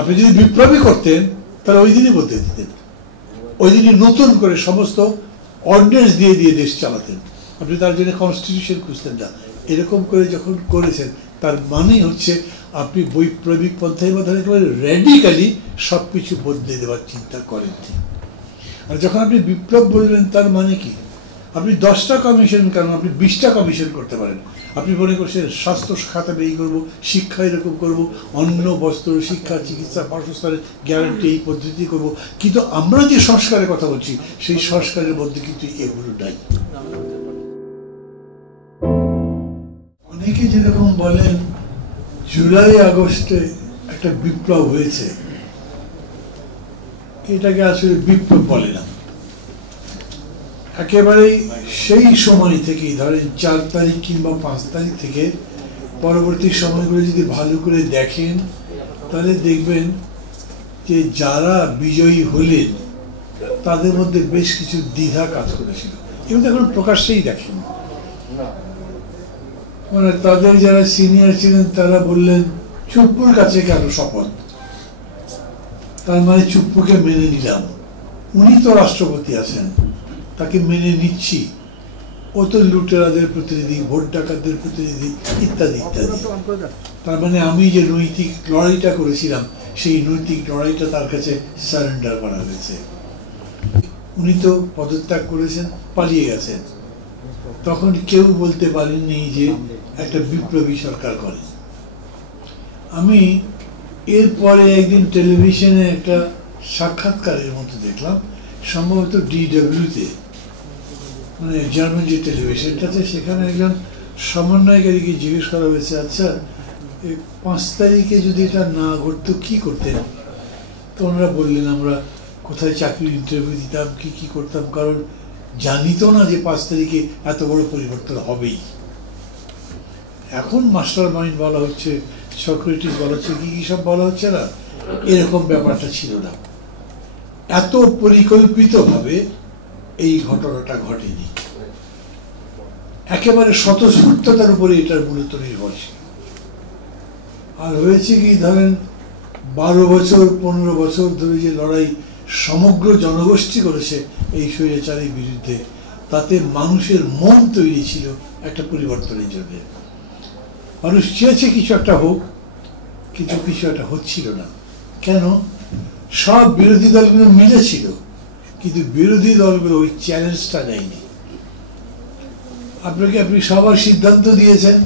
আপনি যদি বিপ্লবী করতেন তাহলে ওই দিনই বলতে দিতেন, ওই দিনই নতুন করে সমস্ত অর্ডিন্যান্স দিয়ে দিয়ে দেশ চালাতেন। আপনি তার জন্য কনস্টিটিউশন খুঁজতেন না। এরকম করে যখন করেছেন তার মানেই হচ্ছে আপনি বৈপ্লবিক পন্থায় বা একেবারে র্যাডিক্যালি সব কিছু বদলে দেওয়ার চিন্তা করেননি। আর যখন আপনি বিপ্লব বলবেন তার মানে কি? আপনি 10টা কমিশন কেন, আপনি 20টা কমিশন করতে পারেন। আপনি মনে করছেন স্বাস্থ্য খাতে আমি এই করবো, শিক্ষা এরকম করবো, অন্ন বস্ত্র শিক্ষা চিকিৎসা বাসস্থানের গ্যারান্টি এই পদ্ধতি করবো, কিন্তু আমরা যে সংস্কারের কথা বলছি সেই সংস্কারের মধ্যে কিন্তু এগুলো নাই। অনেকে যেরকম বলেন জুলাই আগস্টে একটা বিপ্লব হয়েছে, এটাকে আসলে বিপ্লব বলে না। একেবারেই সেই সময় থেকেই ধরেন 4 তারিখ কিংবা 5 তারিখ থেকে পরবর্তী সময়গুলো যদি ভালো করে দেখেন তাহলে দেখবেন যে যারা বিজয়ী হলেন তাদের মধ্যে বেশ কিছু দ্বিধা কাজ করেছিল। কিন্তু এখন প্রকাশ্যেই দেখেন, মানে তাদের যারা সিনিয়র ছিলেন তারা বললেন চুপ্পুর কাছে কেন শপথ, তার মানে চুপ্পুকে মেনে নিলাম, উনি তো রাষ্ট্রপতি আছেন, তাকে মেনে নিচ্ছি, ও তো লুটেরাদের প্রতিনিধি, ভোট ডাকাতদের প্রতিনিধি ইত্যাদি ইত্যাদি। তার মানে আমি যে নৈতিক লড়াইটা করেছিলাম সেই নৈতিক লড়াইটা তার কাছে সারেন্ডার করা হয়েছে। উনি তো পদত্যাগ করেছেন, পালিয়ে গেছেন, তখন কেউ বলতে পারেননি যে একটা বিপ্লবী সরকার করে। আমি এরপরে একদিন টেলিভিশনে একটা সাক্ষাৎকারের মতো দেখলাম, সম্ভবত DW-তে, মানে জার্মান যে টেলিভিশনটাতে, সেখানে একজন সমন্বয়কারীকে জিজ্ঞেস করা হয়েছে, আচ্ছা 5 তারিখে যদি এটা না ঘটতো কি করতেন? তো ওনারা বললেন আমরা কোথায় চাকরির ইন্টারভিউ দিতাম, কি করতাম, কারণ জানি তো না যে 5 তারিখে এত বড় পরিবর্তন হবেই। এখন মাস্টার মাইন্ড বলা হচ্ছে, সক্রেটিস বলা হচ্ছে, কি সব বলা হচ্ছে না, এরকম ব্যাপারটা ছিল না। এত পরিকল্পিতভাবে এই ঘটনাটা ঘটেনি, একেবারে স্বতঃস্ফূর্ততার উপরে এটার মূলত নির্ভরশীল। আর হয়েছে কি, ধরেন 12 বছর 15 বছর ধরে যে লড়াই সমগ্র জনগোষ্ঠী করেছে এই স্বৈরাচারের বিরুদ্ধে, তাতে মানুষের মন তৈরি ছিল একটা পরিবর্তনের জন্য। মানুষ চেয়েছে কিছু একটা হোক, কিন্তু কিছু একটা হচ্ছিল না। কেন? সব বিরোধী দলগুলো মিলেছিল, কিন্তু বিরোধী দলগুলো ওই চ্যালেঞ্জটা নেয়নি। আপনি সবার সিদ্ধান্ত দিয়েছেন,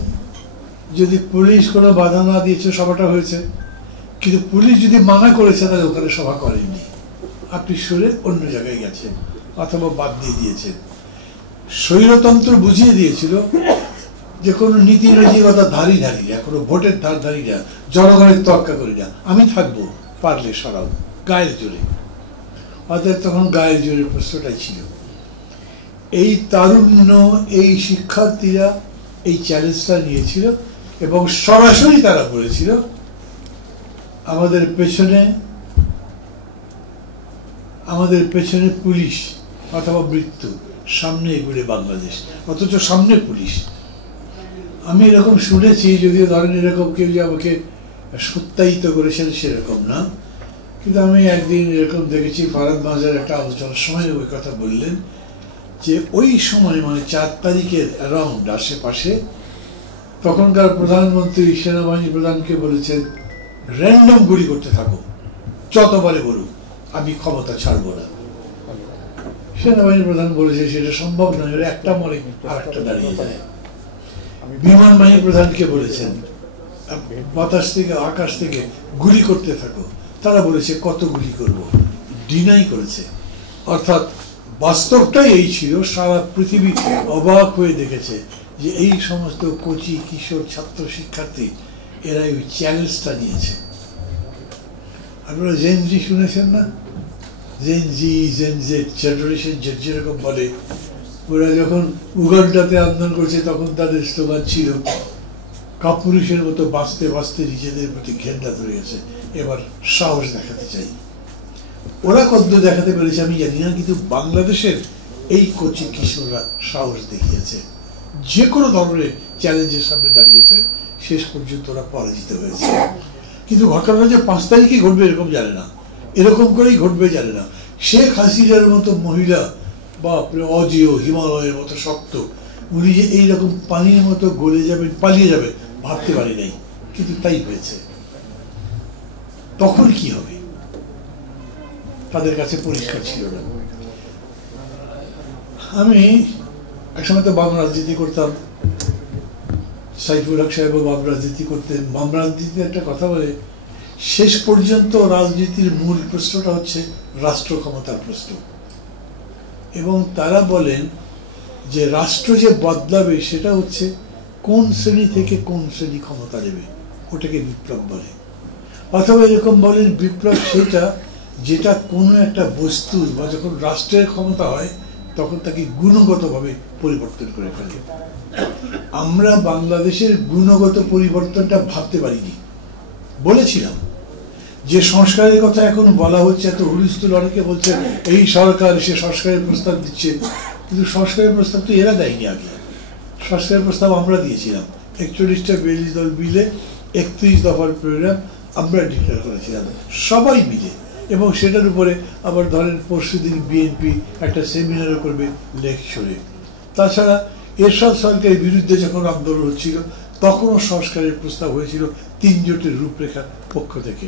যদি পুলিশ কোনো বাধা না দিয়েছে সভাটা হয়েছে, কিন্তু পুলিশ যদি মানা করেছে তাহলে ওখানে সভা করেননি, আপনি সরে অন্য জায়গায় গেছেন অথবা বাদ দিয়ে দিয়েছেন। স্বৈরতন্ত্র বুঝিয়ে দিয়েছিল যে কোনো নীতি নৈতিকতা ধারি না, কোনো ভোটের ধারি না, জনগণের তোয়াক্কা করি না, আমি থাকবো, পারলে সরাও গায়ের জোরে। অর্থাৎ তখন গায়ের জোরের প্রশ্নটাই ছিল। এই তারুণ্য, এই শিক্ষার্থীরা এই চ্যালেঞ্জটা নিয়েছিল এবং সরাসরি তারা বলেছিল আমাদের পেছনে পুলিশ অথবা মৃত্যু, সামনে এগুলো বাংলাদেশ, অথচ সামনে পুলিশ। আমি এরকম শুনেছি, যদিও ধরেন এরকম কেউ যে আমাকে সত্যায়িত করেছেন সেরকম না, কিন্তু আমি একদিন এরকম দেখেছি, ফারাদ মাজার একটা আলোচনার সময় ওই কথা বললেন যে ওই সময় মানে 4 তারিখের অ্যারাউন্ড আশেপাশে তখনকার প্রধানমন্ত্রী সেনাবাহিনী প্রধানকে বলেছেন র্যান্ডম গুলি করতে থাকো, যতবারে বলুক, আমি ক্ষমতা ছাড়বো না। সেনাবাহিনী প্রধান বলেছে সেটা সম্ভব নয়, একটা মরে আর একটা দাঁড়িয়ে যায়। বিমান বাহিনী প্রধানকে বলেছেন বাতাস থেকে আকাশ থেকে গুলি করতে থাকো, তারা বলেছে কত গুলি করব, ডিনাই করেছে। অর্থাৎ বাস্তবটাই এই ছিল, সারা পৃথিবী অবাক হয়ে দেখেছে যে এই সমস্ত কোচি কিশোর ছাত্র শিক্ষার্থী এরা ওই চ্যালেঞ্জটা নিয়েছে। আপনারা জেন জি শুনেছেন না? জেন জি, জেন জেড জেনারেশন জেড যেরকম বলে, ওরা যখন উগান্ডাতে আন্দোলন করছে তখন তাদের স্লোগান ছিল কাপুরুষের মতো বাঁচতে বাঁচতে নিজেদের প্রতি ঘেন্না ধরে গেছে, এবার সাহস দেখাতে চাই। ওরা কত দেখাতে পেরেছে আমি জানি না, কিন্তু বাংলাদেশের এই কোচি কিশোররা সাহস দেখিয়েছে, যে কোনো ধরনের চ্যালেঞ্জের সামনে দাঁড়িয়েছে, শেষ পর্যন্ত ওরা পরাজিত হয়েছে। কিন্তু ঘটনা যে 5 তারিখে ঘটবে এরকম জানে না, এরকম করেই ঘটবে জানে না। শেখ হাসিনার মতো মহিলা, বাপরে, অজেয় হিমালয়ের মতো শক্ত, উনি যে এইরকম পানির মতো গলে যাবেন, পালিয়ে যাবে, ভাবতে পারি নাই, কিন্তু তাই হয়েছে। তখন কি হবে তাদের কাছে পরিষ্কার ছিল না। আমি একসময় তো বাম রাজনীতি করতাম, সাইফুল হক সাহেব বাম রাজনীতি করতেন। বাম রাজনীতিতে একটা কথা বলে, শেষ পর্যন্ত রাজনীতির মূল প্রশ্নটা হচ্ছে রাষ্ট্র ক্ষমতার প্রশ্ন, এবং তারা বলেন যে রাষ্ট্র যে বদলাবে সেটা হচ্ছে কোন শ্রেণী থেকে কোন শ্রেণী ক্ষমতা নেবে, ওটাকে বিপ্লব বলে। অথবা এরকম বলেন, বিপ্লব সেটা যেটা কোনো একটা বস্তুর বা যখন রাষ্ট্রের ক্ষমতা হয় তখন তাকে গুণগতভাবে পরিবর্তন করে ফেলে। আমরা বাংলাদেশের গুণগত পরিবর্তনটা ভাবতে পারিনি। বলেছিলাম যে সংস্কারের কথা এখন বলা হচ্ছে, এত হুলস্থুল, অনেকে বলছে এই সরকার সে সংস্কারের প্রস্তাব দিচ্ছে, কিন্তু সংস্কারের প্রস্তাব তো এরা দেয়নি। আগে সংস্কারের প্রস্তাব আমরা দিয়েছিলাম, 41টা 42 দল মিলে 31 দফার প্রোগ্রাম আমরা ডিক্লেয়ার করেছিলাম সবাই মিলে, এবং সেটার উপরে আবার ধরেন পরশুদিন বিএনপি একটা সেমিনারও করবে লেকচরে। তাছাড়া এরশাদ সরকারের বিরুদ্ধে যখন আন্দোলন হচ্ছিল তখনও সংস্কারের প্রস্তাব হয়েছিল 3 জোটের রূপরেখার পক্ষ থেকে।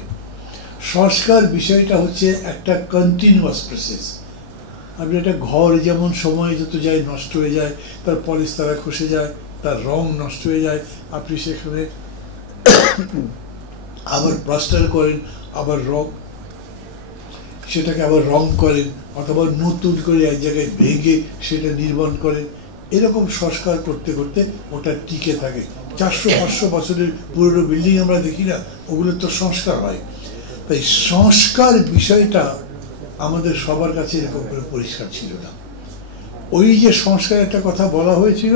সংস্কার বিষয়টা হচ্ছে একটা কন্টিনিউয়াস প্রসেস। আপনি একটা ঘর যেমন সময় যত যায় নষ্ট হয়ে যায়, তার পলিস্তারা খসে যায়, তার রং নষ্ট হয়ে যায়, আপনি সেখানে আবার প্লাস্টার করেন, আবার সেটাকে আবার রং করেন, অথবা নতুন করে এক জায়গায় ভেঙে সেটা নির্মাণ করেন। এরকম সংস্কার করতে করতে ওটা টিকে থাকে। 400-500 বছরের পুরনো বিল্ডিং আমরা দেখি না, ওগুলোর তো সংস্কার হয়। তাই সংস্কার বিষয়টা আমাদের সবার কাছে এরকম করে পরিষ্কার ছিল না। ওই যে সংস্কার একটা কথা বলা হয়েছিল,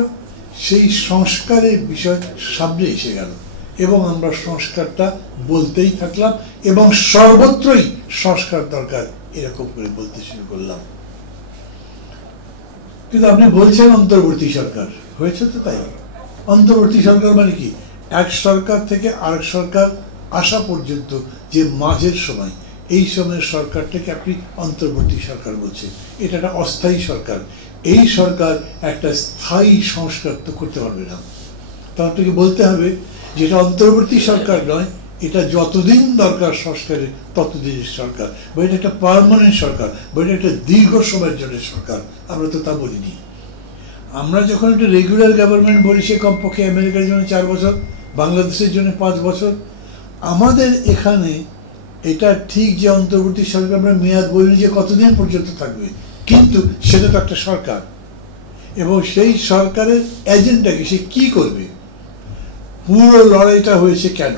সেই সংস্কারের বিষয় সামনে এসে গেল, এবং আমরা সংস্কারটা বলতেই থাকলাম, এবং সর্বত্রই সংস্কার দরকার এরকম করে বলতে শুরু করলাম। কিন্তু আপনি বলছেন অন্তর্বর্তী সরকার হয়েছে, তো তাই অন্তর্বর্তী সরকার মানে কি? এক সরকার থেকে আরেক সরকার আসা পর্যন্ত যে মাঝের সময়, এই সময়ের সরকারটাকে আপনি অন্তর্বর্তী সরকার বলছেন। এটা একটা অস্থায়ী সরকার। এই সরকার একটা স্থায়ী সংস্কার তো করতে পারবে না। তা আপনাকে বলতে হবে যেটা অন্তর্বর্তী সরকার নয়, এটা যতদিন দরকার সংস্কারের ততদিনের সরকার, বা এটা একটা পার্মানেন্ট সরকার, বা এটা একটা দীর্ঘ সময়ের জন্য সরকার। আমরা তো তা বলিনি। আমরা যখন একটা রেগুলার গভর্নমেন্ট বলি, সে কমপক্ষে আমেরিকার জন্য 4 বছর, বাংলাদেশের জন্য 5 বছর। আমাদের এখানে এটা ঠিক যে অন্তর্বর্তী সরকার আমরা মেয়াদ বলিনি যে কতদিন পর্যন্ত থাকবে, কিন্তু সেটা তো একটা সরকার, এবং সেই সরকারের এজেন্ডাকে সে কি করবে। পুরো লড়াইটা হয়েছে কেন?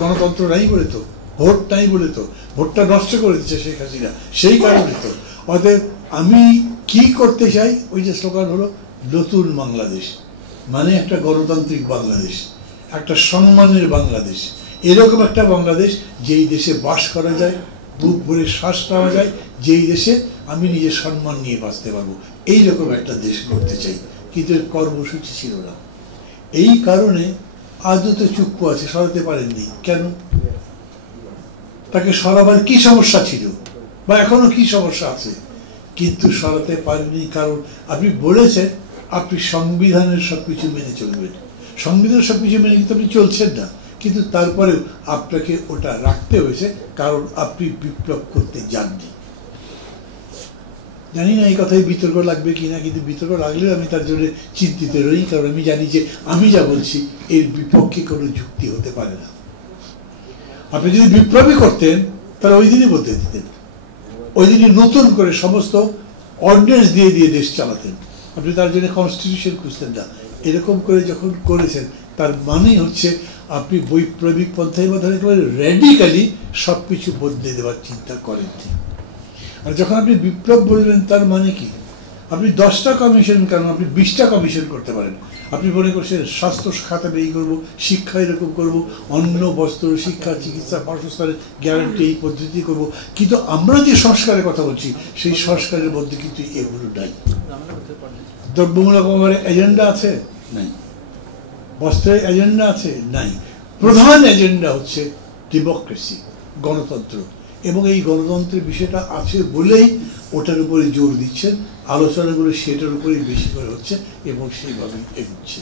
গণতন্ত্র নাই বলে তো, ভোট নাই বলে তো, ভোটটা নষ্ট করে দিচ্ছে শেখ হাসিনা, সেই কারণে তো। অতএব আমি কি করতে চাই, ওই যে স্লোগান হলো নতুন বাংলাদেশ, মানে একটা গণতান্ত্রিক বাংলাদেশ, একটা সম্মানের বাংলাদেশ, এরকম একটা বাংলাদেশ যেই দেশে বাস করা যায়, বুক ভরে শ্বাস নেওয়া যায়, যেই দেশে আমি নিজের সম্মান নিয়ে বাঁচতে পারবো, এইরকম একটা দেশ করতে চাই। কিন্তু এর কর্মসূচি ছিল না। এই কারণে আজও তো চুপ্পু আছে, সরাতে পারেননি কেন? তাকে সরাবার কি সমস্যা ছিল, বা এখনো কি সমস্যা আছে? কিন্তু সরাতে পারেননি কারণ আপনি বলেছেন আপনি সংবিধানের সবকিছু মেনে চলবেন। সংবিধানের সবকিছু মেনে কিন্তু আপনি চলছেন না, কিন্তু তারপরেও আপনাকে ওটা রাখতে হয়েছে, কারণ আপনি বিপ্লব করতে যাননি। জানি না এই কথায় বিতর্ক লাগবে কিনা, কিন্তু বিতর্ক লাগলেও আমি তার জন্য চিন্তিত রই, কারণ আমি জানি যে আমি যা বলছি এর বিপক্ষে কোনো যুক্তি হতে পারে না। আপনি যদি বিপ্লবই করতেন তাহলে ওই দিনই বলতে দিতেন, ওই দিনই নতুন করে সমস্ত অর্ডিন্যান্স দিয়ে দিয়ে দেশ চালাতেন। আপনি তার জন্য কনস্টিটিউশন খুঁজতেন না। এরকম করে যখন করেছেন, তার মানেই হচ্ছে আপনি বৈপ্লবিক পন্থায় বা ধরে একেবারে র্যাডিক্যালি সব কিছু বদলে দেওয়ার চিন্তা করেননি। আর যখন আপনি বিপ্লব বলবেন, তার মানে কি? আপনি 10টা কমিশন কেন, আপনি 20টা কমিশন করতে পারেন। আপনি মনে করছেন স্বাস্থ্য খাতে এই করবো, শিক্ষা এরকম করবো, অন্ন বস্ত্র শিক্ষা চিকিৎসা বাসস্থানের গ্যারান্টি এই পদ্ধতি করব, কিন্তু আমরা যে সংস্কারের কথা বলছি সেই সংস্কারের মধ্যে কিন্তু এগুলো নাই। দ্রব্যমূলক এজেন্ডা আছে? নাই। বস্ত্রের এজেন্ডা আছে? নাই। প্রধান এজেন্ডা হচ্ছে ডেমোক্রেসি, গণতন্ত্র, এবং এই গণতন্ত্রের বিষয়টা আছে বলেই ওটার উপরে জোর দিচ্ছেন, আলোচনাগুলো সেটার উপরেই বেশি করে হচ্ছে এবং সেইভাবেই এগোচ্ছে।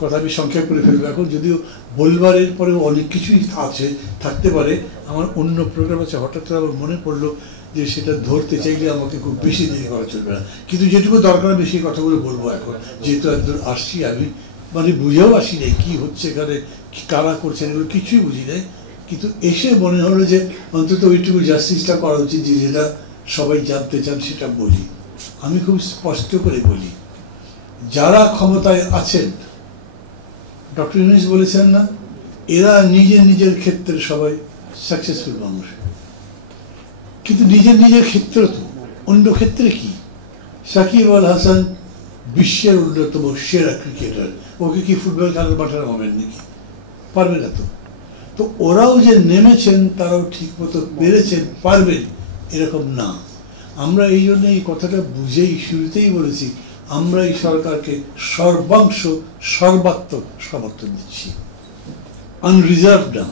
কথা আমি সংক্ষেপ করে ফেলবো এখন, যদিও বলবার এরপরেও অনেক কিছুই আছে, থাকতে পারে। আমার অন্য প্রোগ্রাম আছে, হঠাৎ করে আমার মনে পড়লো যে সেটা ধরতে চাইলে আমাকে খুব বেশি দেরি করা চলবে না, কিন্তু যেটুকু দরকার আমি সেই কথাগুলো বলবো এখন, যেহেতু একদম আসছি আমি, মানে বুঝেও আসি নাই কী হচ্ছে এখানে, কারা করছেন এগুলো কিছুই বুঝি নাই, কিন্তু এসে মনে হলো যে অন্তত ওইটুকু জাস্টিসটা করা উচিত যে যেটা সবাই জানতে চান সেটা বলি। আমি খুব স্পষ্ট করে বলি, যারা ক্ষমতায় আছেন, ডক্টর ইউনূস বলেছেন না, এরা নিজের নিজের ক্ষেত্রে সবাই সাকসেসফুল মানুষ, কিন্তু নিজের নিজের ক্ষেত্র তো, অন্য ক্ষেত্রে কি? সাকিব আল হাসান বিশ্বের অন্যতম সেরা ক্রিকেটার, ওকে কি ফুটবল খেলার মাঠে নামাবেন নাকি? পারবে না তো। তো ওরাও যে নেমেছেন তারাও ঠিক মতো পেরেছেন, পারবেন এরকম না। আমরা এই জন্য এই কথাটা বুঝেই শুরুতেই বলেছি, আমরা এই সরকারকে সর্বাংশ সর্বাত্মক সমর্থন দিচ্ছি, আনরিজার্ভ না,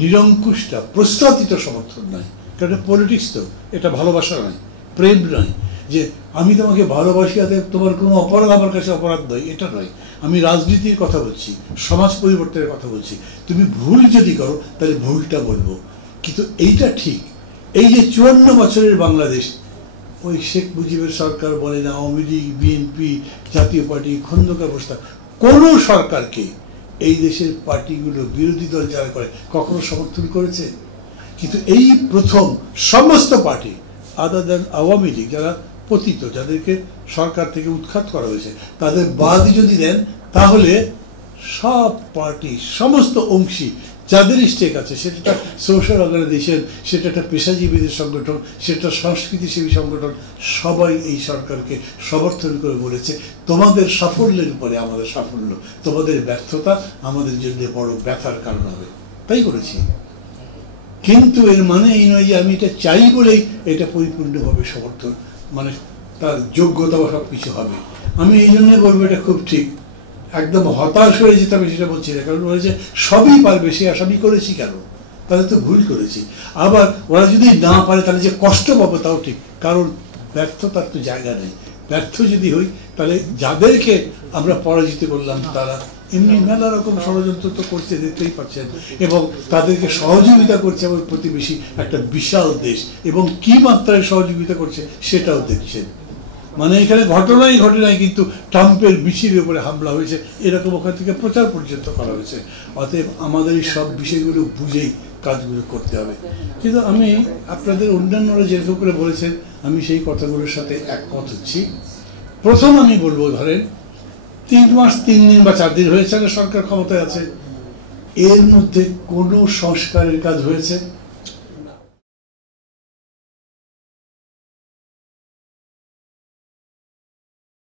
নিরঙ্কুশটা, প্রস্তাবিত সমর্থন নয়, কারণ পলিটিক্স তো, এটা ভালোবাসা নয়, প্রেম নয়, যে আমি তোমাকে ভালোবাসি আতে তোমার কোনো অপরাধ আমার কাছে অপরাধ নয়, এটা নয়। আমি রাজনীতির কথা বলছি, সমাজ পরিবর্তনের কথা বলছি। তুমি ভুল যদি করো তাহলে ভুলটা বলবো, কিন্তু এইটা ঠিক। এই যে 54 বছরের বাংলাদেশ, ওই শেখ মুজিবের সরকার বলেন, আওয়ামী লীগ, বিএনপি, জাতীয় পার্টি, খন্দকার প্রস্তাব, কোনো সরকারকে এই দেশের পার্টিগুলো, বিরোধী দল যারা করে, কখনো সমর্থন করেছে? কিন্তু এই প্রথম সমস্ত party other than Awami League, যারা পতিত, যাদেরকে সরকার থেকে উৎখাত করা হয়েছে, তাদের বাদ যদি দেন তাহলে সব পার্টি, সমস্ত অংশী যাদের স্টেক আছে, সেটা একটা সোশ্যাল অর্গানাইজেশন, সেটা একটা পেশাজীবীদের সংগঠন, সেটা সংস্কৃতিসেবী সংগঠন, সবাই এই সরকারকে সমর্থন করে বলেছে তোমাদের সাফল্যের উপরে আমাদের সাফল্য, তোমাদের ব্যর্থতা আমাদের জন্য বড় ব্যথার কারণ হবে, তাই করেছি। কিন্তু এর মানে এই নয় যে আমি এটা চাই বলেই এটা পরিপূর্ণভাবে সমর্থন, মানে তার যোগ্যতা বা সব কিছু হবে। আমি এই জন্য বলবো এটা খুব ঠিক, একদম হতাশ হয়ে যেতে হবে সেটা বলছি না, কারণ ওরা যে সবই পারবে সে আশা আমি করেছি কেন? তাহলে তো ভুল করেছি। আবার ওরা যদি না পারে তাহলে যে কষ্ট পাবো তাও ঠিক, কারণ ব্যর্থতার তো জায়গা নেই। ব্যর্থ যদি হই তাহলে যাদেরকে আমরা পরাজিত করলাম তারা এমনি মেলা রকম ষড়যন্ত্র তো করছে, দেখতেই পাচ্ছেন, এবং তাদেরকে সহযোগিতা করছে আমার প্রতিবেশী একটা বিশাল দেশ, এবং কি মাত্রায় সহযোগিতা করছে সেটাও দেখছেন। মানে এখানে ঘটনাই ঘটনায় কিন্তু ট্রাম্পের মিছিলের উপরে হামলা হয়েছে, এরকম ওখান থেকে প্রচার পর্যন্ত করা হয়েছে। অতএব আমাদের এই সব বিষয়গুলো বুঝেই কাজগুলো করতে হবে। কিন্তু আমি আপনাদের অন্যান্যরা যেরকম করে বলেছেন আমি সেই কথাগুলোর সাথে একমত হচ্ছি। প্রথম আমি বলবো, ধরেন 3 মাস 3 দিন বা 4 দিন হয়েছে সরকার ক্ষমতায় আছে, এর মধ্যে কোনো সংস্কারের কাজ হয়েছে?